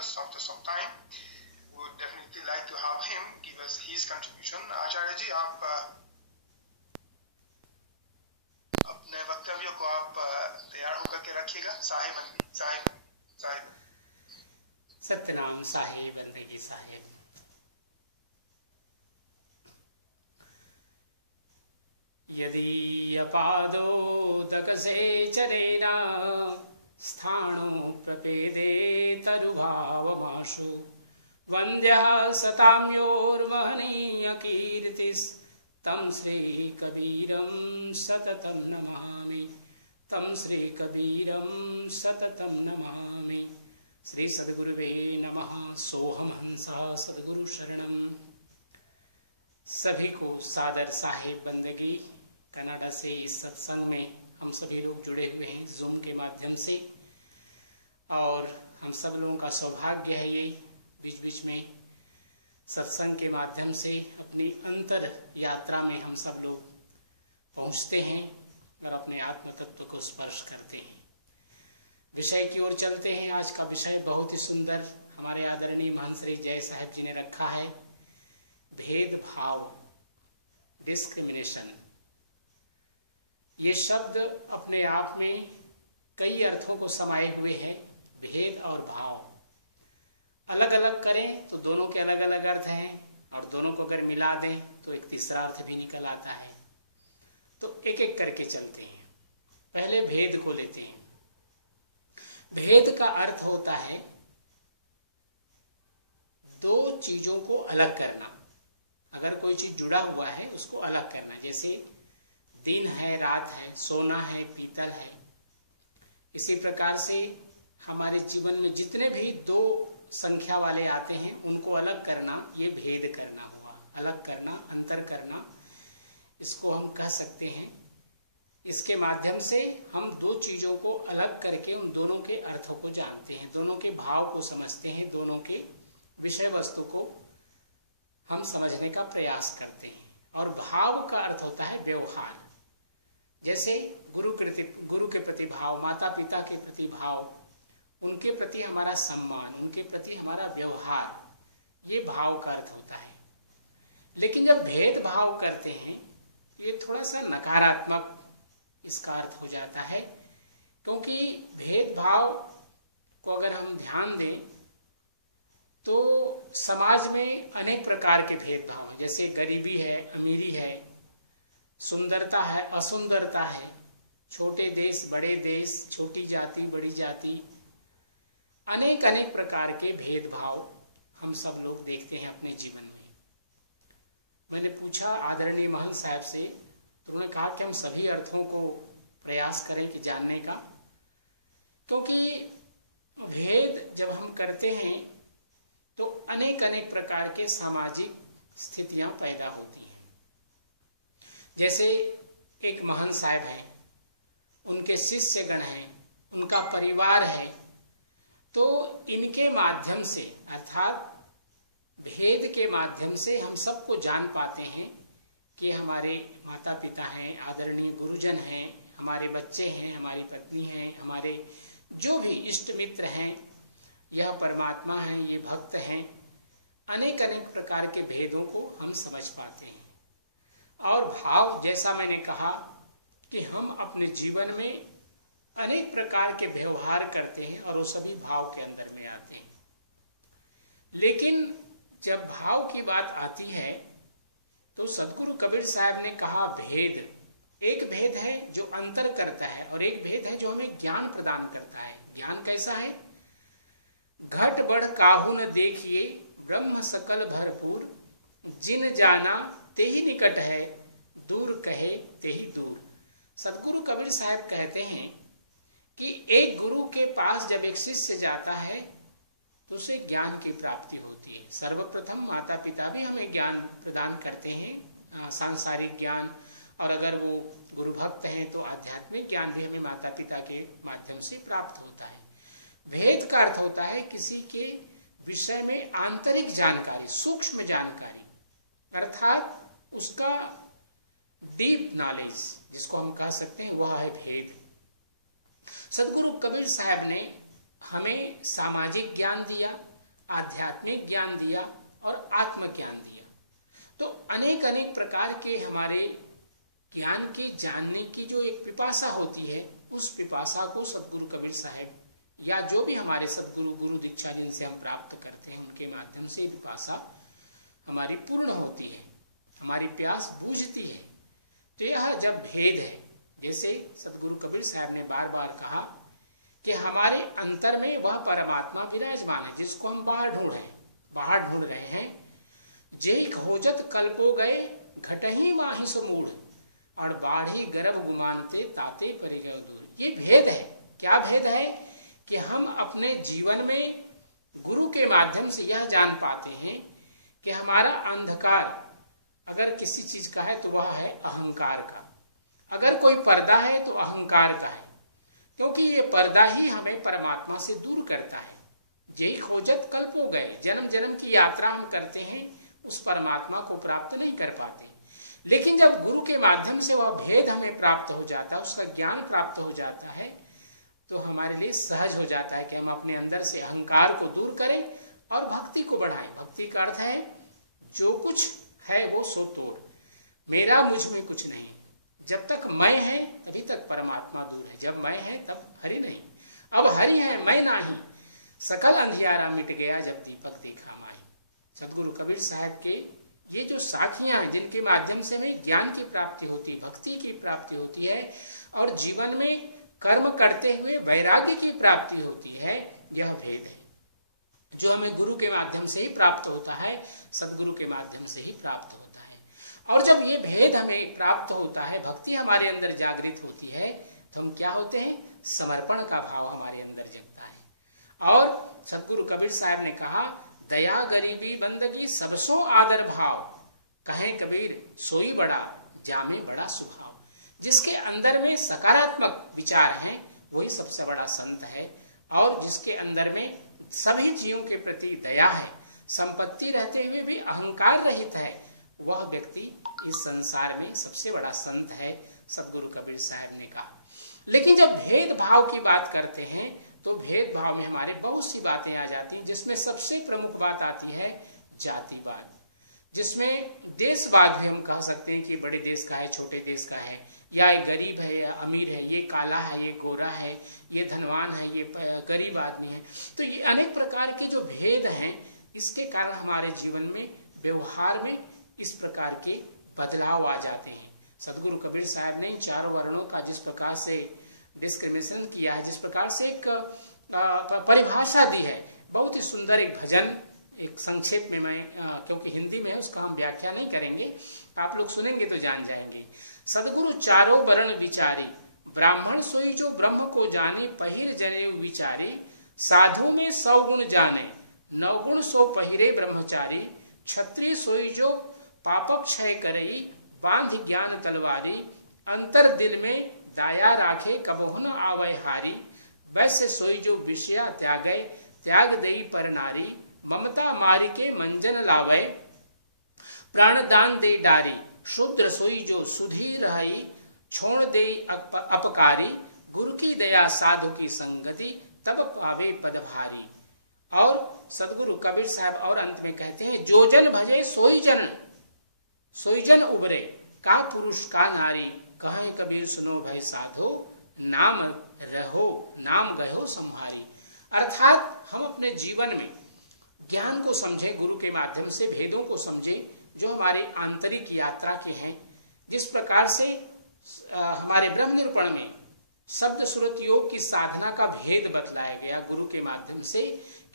us after some time. We would definitely like to have him give us his contribution. आचार्य जी, आप अपने वक्तव्य को आप तैयार होकर के रखिएगा। साहिब सत्यनाम साहिब, बंदगी साहिब। यदि अपादोदक से चरेना स्थाणु प्रपेदे तरुभावमाशु वन्द्यः सताम्योर्वहनीय कीर्तिस् तं श्री कबीरं सततं नमामि, तं श्री कबीरं सततं नमामि। श्री सद्गुरुवे नमः। सोहम हंसा सद्गुरु शरणम। सभी को सादर साहिब बंदगी। कनाडा से इस सत्संग में हम सभी लोग जुड़े हुए हैं जूम के माध्यम से, और हम सब लोगों का सौभाग्य है यही बीच बीच में सत्संग के माध्यम से अपनी अंतर यात्रा में हम सब लोग पहुंचते हैं और अपने आत्म तत्व को स्पर्श करते हैं। विषय की ओर चलते हैं। आज का विषय बहुत ही सुंदर हमारे आदरणीय महंत श्री जय साहिब जी ने रखा है, भेदभाव, डिस्क्रिमिनेशन। ये शब्द अपने आप में कई अर्थों को समाये हुए हैं। भेद और भाव अलग अलग करें तो दोनों के अलग अलग अर्थ हैं, और दोनों को अगर मिला दें तो एक तीसरा अर्थ भी निकल आता है। तो एक एक करके चलते हैं। पहले भेद को लेते हैं। भेद का अर्थ होता है दो चीजों को अलग करना। अगर कोई चीज जुड़ा हुआ है उसको अलग करना, जैसे दिन है रात है, सोना है पीतल है। इसी प्रकार से हमारे जीवन में जितने भी दो संख्या वाले आते हैं उनको अलग करना, ये भेद करना हुआ। अलग करना, अंतर करना, इसको हम कह सकते हैं। इसके माध्यम से हम दो चीजों को अलग करके उन दोनों के अर्थों को जानते हैं, दोनों के भाव को समझते हैं, दोनों के विषय वस्तु को हम समझने का प्रयास करते हैं। और भाव का अर्थ होता है व्यवहार। जैसे गुरु के प्रति भाव, माता पिता के प्रति भाव, उनके प्रति हमारा सम्मान, उनके प्रति हमारा व्यवहार, ये भाव का अर्थ होता है। लेकिन जब भेदभाव करते हैं ये थोड़ा सा नकारात्मक इसका अर्थ हो जाता है, क्योंकि भेदभाव को अगर हम ध्यान दें तो समाज में अनेक प्रकार के भेदभाव हैं। जैसे गरीबी है, अमीरी है, सुंदरता है, असुंदरता है, छोटे देश बड़े देश, छोटी जाति बड़ी जाति, अनेक अनेक प्रकार के भेदभाव हम सब लोग देखते हैं अपने जीवन में। मैंने पूछा आदरणीय महंत साहब से, तो उन्होंने कहा कि हम सभी अर्थों को प्रयास करें कि जानने का, क्योंकि भेद जब हम करते हैं तो अनेक अनेक प्रकार के सामाजिक स्थितियां पैदा होती हैं। जैसे एक महंत साहब हैं, उनके शिष्यगण हैं, उनका परिवार है, तो इनके माध्यम से अर्थात भेद के माध्यम से हम सबको जान पाते हैं कि हमारे माता पिता हैं, आदरणीय गुरुजन हैं, हमारे बच्चे हैं, हमारी पत्नी हैं, हमारे जो भी इष्ट मित्र हैं, यह परमात्मा हैं, ये भक्त हैं। अनेक अनेक प्रकार के भेदों को हम समझ पाते हैं। और भाव, जैसा मैंने कहा कि हम अपने जीवन में अनेक प्रकार के व्यवहार करते हैं और वो सभी भाव के अंदर में आते हैं। लेकिन जब भाव की बात आती है तो सदगुरु कबीर साहब ने कहा भेद, एक भेद है जो अंतर करता है और एक भेद है जो हमें ज्ञान प्रदान करता है। ज्ञान कैसा है? घट बढ़ काहू न देखिए ब्रह्म सकल भरपूर, जिन जाना ते ही निकट है, दूर कहे ते ही दूर। सदगुरु कबीर साहब कहते हैं कि एक गुरु के पास जब एक शिष्य जाता है तो उसे ज्ञान की प्राप्ति होती है। सर्वप्रथम माता पिता भी हमें ज्ञान प्रदान करते हैं, सांसारिक ज्ञान, और अगर वो गुरु भक्त हैं तो आध्यात्मिक ज्ञान भी हमें माता पिता के माध्यम से प्राप्त होता है। भेद का अर्थ होता है किसी के विषय में आंतरिक जानकारी, सूक्ष्म जानकारी, अर्थात उसका डीप नॉलेज जिसको हम कह सकते हैं, वह है भेद। सदगुरु कबीर साहब ने हमें सामाजिक ज्ञान दिया, आध्यात्मिक ज्ञान दिया और आत्मज्ञान दिया। तो अनेक अनेक प्रकार के हमारे ज्ञान के जानने की जो एक पिपासा होती है, उस पिपासा को सतगुरु कबीर साहब या जो भी हमारे सतगुरु गुरु दीक्षा जिनसे हम प्राप्त करते हैं, उनके माध्यम से पिपासा हमारी पूर्ण होती है, हमारी प्यास बुझती है। तो यह जब भेद है, जैसे सतगुरु कबीर साहब ने बार बार कहा कि हमारे अंतर में वह परमात्मा विराजमान है जिसको हम बाहर ढूंढ रहे हैं। जेहि खोजत कल्पो गए घटही माही समूढ़ और बाढ़ी गर्भ गुमानते ताते परे गए दूर। ये भेद है। क्या भेद है कि हम अपने जीवन में गुरु के माध्यम से यह जान पाते हैं कि हमारा अंधकार अगर किसी चीज का है तो वह है अहंकार का, अगर कोई पर्दा है तो अहंकार का है, क्योंकि ये पर्दा ही हमें परमात्मा से दूर करता है। यही खोजत कल्प हो गए, जन्म जन्म की यात्रा हम करते हैं, उस परमात्मा को प्राप्त नहीं कर पाते। लेकिन जब गुरु के माध्यम से वह भेद हमें प्राप्त हो जाता है, उसका ज्ञान प्राप्त हो जाता है, तो हमारे लिए सहज हो जाता है कि हम अपने अंदर से अहंकार को दूर करें और भक्ति को बढ़ाएं। भक्ति का अर्थ है जो कुछ है वो सो तोड़, मेरा मुझ में कुछ नहीं। जब तक मैं है तभी तक परमात्मा दूर है, जब मैं है तब हरि नहीं। अब हरि है मैं नहीं, सकल अंधियारा मिट गया जब दीपक दिखा माई। सतगुरु कबीर साहब के ये जो साखियां हैं जिनके माध्यम से हमें ज्ञान की प्राप्ति होती है, भक्ति की प्राप्ति होती है और जीवन में कर्म करते हुए वैराग्य की प्राप्ति होती है, यह भेद है जो हमें गुरु के माध्यम से ही प्राप्त होता है, सतगुरु के माध्यम से ही प्राप्त होता है। और जब ये भेद हमें प्राप्त होता है, भक्ति हमारे अंदर जागृत होती है, तो हम क्या होते हैं, समर्पण का भाव हमारे अंदर जगता है। और सतगुरु कबीर साहब ने कहा, दया गरीबी बंदगी सबसो आदर भाव, कहे कबीर सोई बड़ा जामे बड़ा सुभाव। जिसके अंदर में सकारात्मक विचार हैं वही सबसे बड़ा संत है, और जिसके अंदर में सभी जीवों के प्रति दया है, संपत्ति रहते हुए भी अहंकार रहित है, वह व्यक्ति इस संसार में सबसे बड़ा संत है, सतगुरु कबीर साहब ने कहा। लेकिन जब भेदभाव की बात करते हैं तो भेदभाव में हमारे बहुत सी बातें आ जाती हैं, जिसमें सबसे प्रमुख बात आती है जातिवाद, जिसमें देशवाद भी हम कह सकते हैं कि बड़े देश का है, छोटे देश का है, या ये गरीब है या अमीर है, ये काला है ये गोरा है, ये धनवान है ये गरीब आदमी है। तो ये अनेक प्रकार के जो भेद हैं, इसके कारण हमारे जीवन में व्यवहार में इस प्रकार के बदलाव आ जाते हैं। सतगुरु कबीर साहब ने चारों वर्णों का जिस प्रकार से डिस्क्रिमिनेशन किया है, जिस प्रकार से एक परिभाषा दी है, बहुत ही सुंदर एक भजन, एक संक्षेप में मैं क्योंकि हिंदी में है उसका हम व्याख्या नहीं करेंगे, आप लोग सुनेंगे तो जान जाएंगे। सदगुरु चारों वर्ण विचारी, ब्राह्मण सोई जो ब्रह्म को जाने, पहिर जनेऊ विचारी, साधु में 100 गुण जाने, 9 गुण सो पहिरे ब्रह्मचारी, क्षत्रिय सोई जो पाप क्षय करई, बांध ज्ञान तलवारी, अंतर दिल में दाया राखे कबहु न आवै हारी, वैश्य सोई जो विषया त्यागे, त्याग दई पर नारी, ममता मारी के मंजन लावे, प्राण दान दे डारी, शूद्र सोई जो सुधी रही, छोड़ दे अपकारी, गुरु की दया साधु की संगति, तब पावे पद भारी। और सदगुरु कबीर साहब और अंत में कहते हैं, जो जन भजे सोई जन उबरे, का पुरुष का नारी, कहे कबीर सुनो भय साधो, नाम रहो नाम गयो संहारी। अर्थात हम अपने जीवन में ज्ञान को समझे, गुरु के माध्यम से भेदों को समझे जो हमारी आंतरिक यात्रा के हैं। जिस प्रकार से हमारे ब्रह्म निरूपण में शब्द श्रुत योग की साधना का भेद बतलाया गया गुरु के माध्यम से,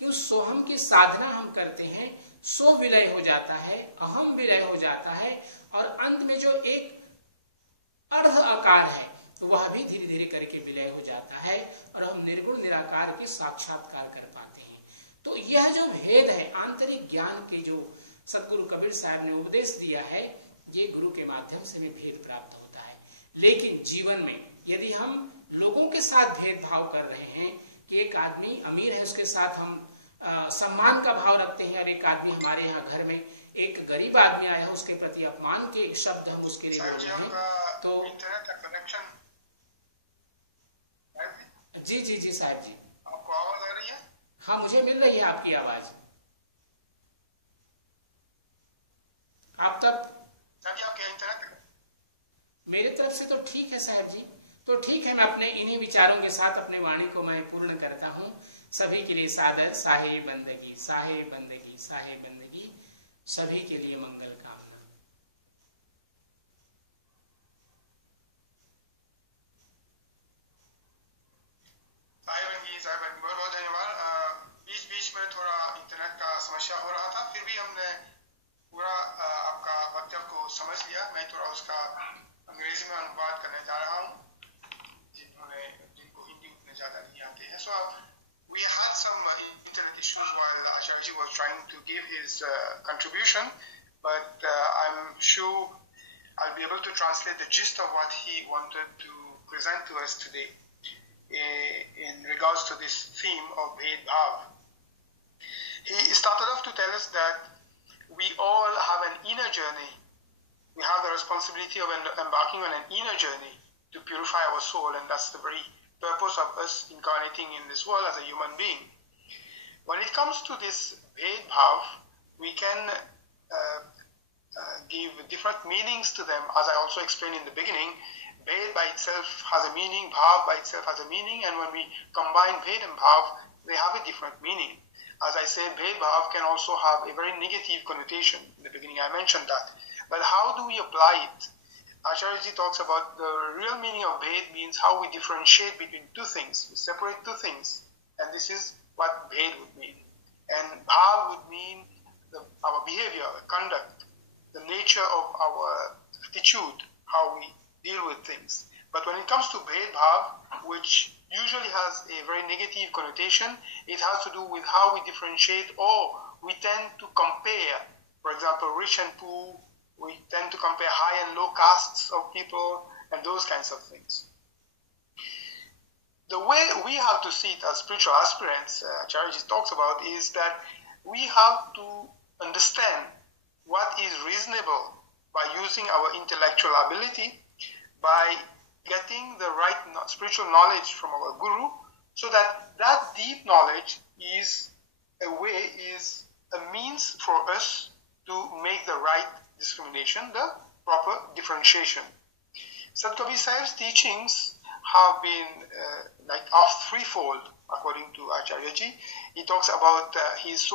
कि उस सोहम की साधना हम करते हैं, सो विलय हो जाता है, अहम विलय हो जाता है, और अंत में जो एक अर्ध आकार है तो वह भी धीरे धीरे करके विलय हो जाता है, और हम निर्गुण निराकार के साक्षात्कार कर पाते हैं। तो यह जो भेद है, आंतरिक ज्ञान के जो सतगुरु कबीर साहब ने उपदेश दिया है, ये गुरु के माध्यम से हमें भेद प्राप्त होता है। लेकिन जीवन में यदि हम लोगों के साथ भेदभाव कर रहे हैं कि एक आदमी अमीर है उसके साथ हम सम्मान का भाव रखते हैं, और एक आदमी हमारे यहाँ घर में एक गरीब आदमी आया है उसके प्रति अपमान के एक शब्द हम उसके लिए बोल रहे हैं, तो इंटरनेट का कनेक्शन जी साहब जी, आपको आवाज आ रही है? हाँ, मुझे मिल रही है आपकी आवाज। आप तब आपके इंटरनेट मेरे तरफ से तो ठीक है साहब जी। तो ठीक है, मैं अपने इन्हीं विचारों के साथ अपने वाणी को मैं पूर्ण करता हूँ। सभी के लिए सादर साहे बंदगी, साहे बंदगी, साहे बंदगी। सभी के लिए मंगल कामना। साहे बंदगी बहुत बहुत धन्यवाद। बीच बीच में थोड़ा इंटरनेट का समस्या हो रहा था, फिर भी हमने पूरा आपका वक्तव्य को समझ लिया। मैं थोड़ा उसका अंग्रेजी में अनुवाद करने जा रहा हूँ जिनको हिंदी उतने ज्यादा नहीं आते हैं। So we had some internet issues while Acharya was trying to give his contribution, but I'm sure I'll be able to translate the gist of what he wanted to present to us today in regards to this theme of Bhed Bhav. He started off to tell us that we all have an inner journey. We have the responsibility of embarking on an inner journey to purify our soul, and that's the very purpose of us incarnating in this world as a human being. When it comes to this Bhed Bhav, we can give different meanings to them, as I also explained in the beginning. Bhed by itself has a meaning, Bhav by itself has a meaning, and when we combine Bhed and Bhav, they have a different meaning. As I said, Bhed Bhav can also have a very negative connotation. In the beginning I mentioned that. But how do we apply it? Acharya talks about the real meaning of Bhed means how we differentiate between two things. We separate two things, and this is what Bhed would mean. And Bhav would mean our behavior, our conduct, the nature of our attitude, how we deal with things. But when it comes to Bhed Bhav, which usually has a very negative connotation, it has to do with how we differentiate, or we tend to compare, for example, rich and poor. We tend to compare high and low castes of people and those kinds of things. The way we have to see it as spiritual aspirants, Acharya talks about, is that we have to understand what is reasonable by using our intellectual ability, by getting the right spiritual knowledge from our guru, so that that deep knowledge is a means for us to make the right discrimination, the proper differentiation. Sant Kabir Sahib's teachings have been of threefold, according to Acharya Ji. He talks about his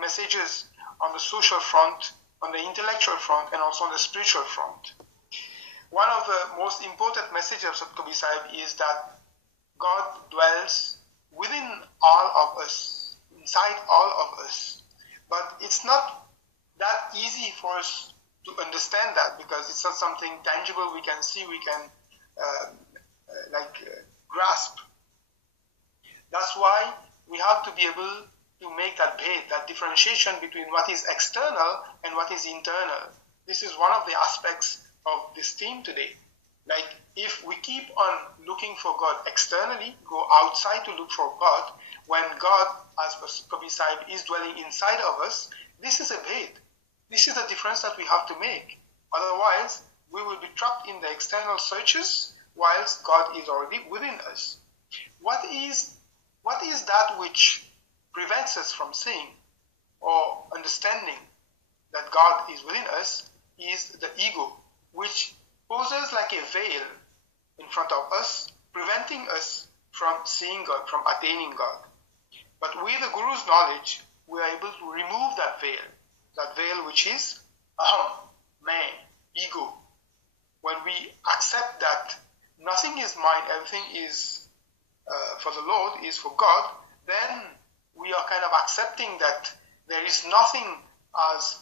messages on the social front, on the intellectual front, and also on the spiritual front. One of the most important messages of Sant Kabir Sahib is that God dwells within all of us, inside all of us. But it's not that easy for us to understand that, because it's not something tangible we can see, we can grasp. That's why we have to be able to make that bhed, that differentiation between what is external and what is internal. This is one of the aspects of this theme today. Like, if we keep on looking for God externally, go outside to look for God, when God, as Kabir Sahib, is dwelling inside of us, this is a bhed. This is the difference that we have to make. Otherwise, we will be trapped in the external searches, whilst God is already within us. What is that which prevents us from seeing or understanding that God is within us? Is the ego, which poses like a veil in front of us, preventing us from seeing God, from attaining God. But with the Guru's knowledge, we are able to remove that veil which is aham, man, ego. When we accept that nothing is mine, everything is for the Lord, is for God, then we are kind of accepting that there is nothing as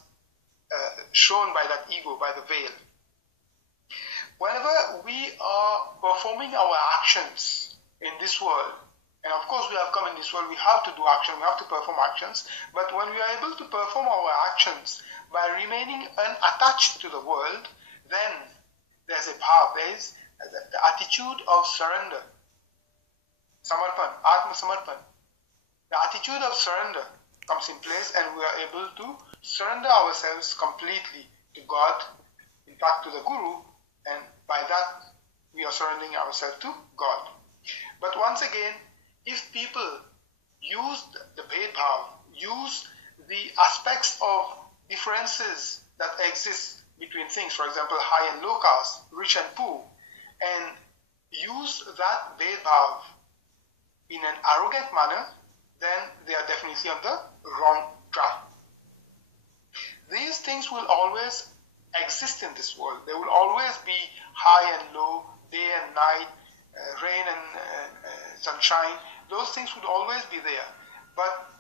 shown by that ego, by the veil. Whenever we are performing our actions in this world, and of course we have come in this world, we have to do action, we have to perform actions, but when we are able to perform our actions by remaining unattached to the world, then there's a power, there is the attitude of surrender, samarpan, atma samarpan. The attitude of surrender comes in place, and we are able to surrender ourselves completely to God, in fact to the Guru, and by that we are surrendering ourselves to God. But once again, if people use the bhedbhav, use the aspects of differences that exist between things, for example, high and low caste, rich and poor, and use that bhedbhav in an arrogant manner, then they are definitely on the wrong track. These things will always exist in this world. There will always be high and low, day and night, rain and sunshine. Those things would always be there. But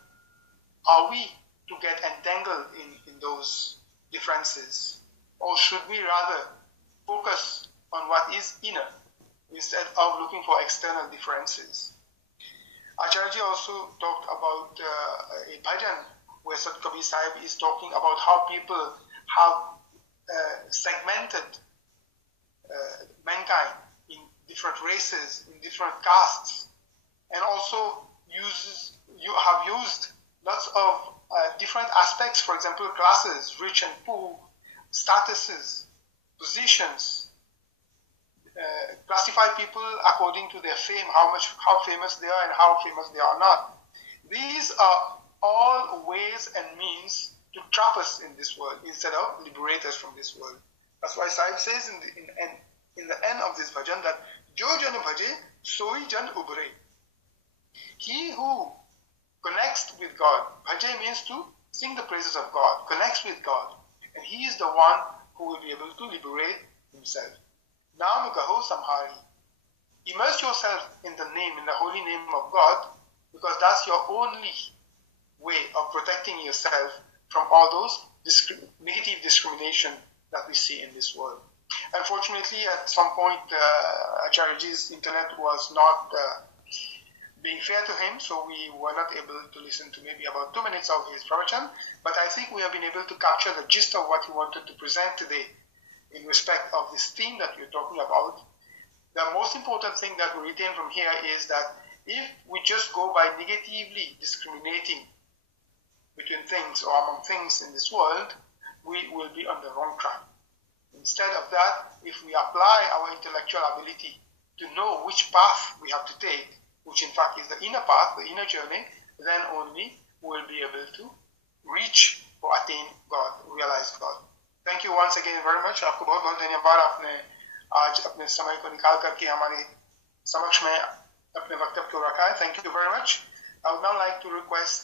are we to get entangled in those differences? Or should we rather focus on what is inner instead of looking for external differences? Acharya also talked about a bhajan where Sant Kabir Sahib is talking about how people have segmented mankind in different races, in different castes, and also have used lots of different aspects, for example, classes, rich and poor, statuses, positions, classify people according to their fame, how famous they are and how famous they are not. These are all ways and means to trap us in this world instead of liberate us from this world. That's why Sahib says in the end of this bhajan that Jo jan bhaje, soi jan ubre. He who connects with God, bhaje means to sing the praises of God, connects with God, and he is the one who will be able to liberate himself. Naam gaho samhari. Immerse yourself in the name, in the holy name of God, because that's your only way of protecting yourself from all those negative discrimination that we see in this world. Unfortunately, at some point, Acharyaji's internet was not being fair to him, so we were not able to listen to maybe about 2 minutes of his pravachan, but I think we have been able to capture the gist of what he wanted to present today in respect of this theme that we're talking about. The most important thing that we retain from here is that if we just go by negatively discriminating between things or among things in this world, we will be on the wrong track. Instead of that, if we apply our intellectual ability to know which path we have to take, which in fact is the inner path, the inner journey, then only we will be able to reach or attain God, realize God. Thank you once again very much. आपको बहुत बहुत धन्यवाद आपने आज अपने समय को निकाल करके हमारे समक्ष में अपने वक्तव्य को रखा है. Thank you very much. I would now like to request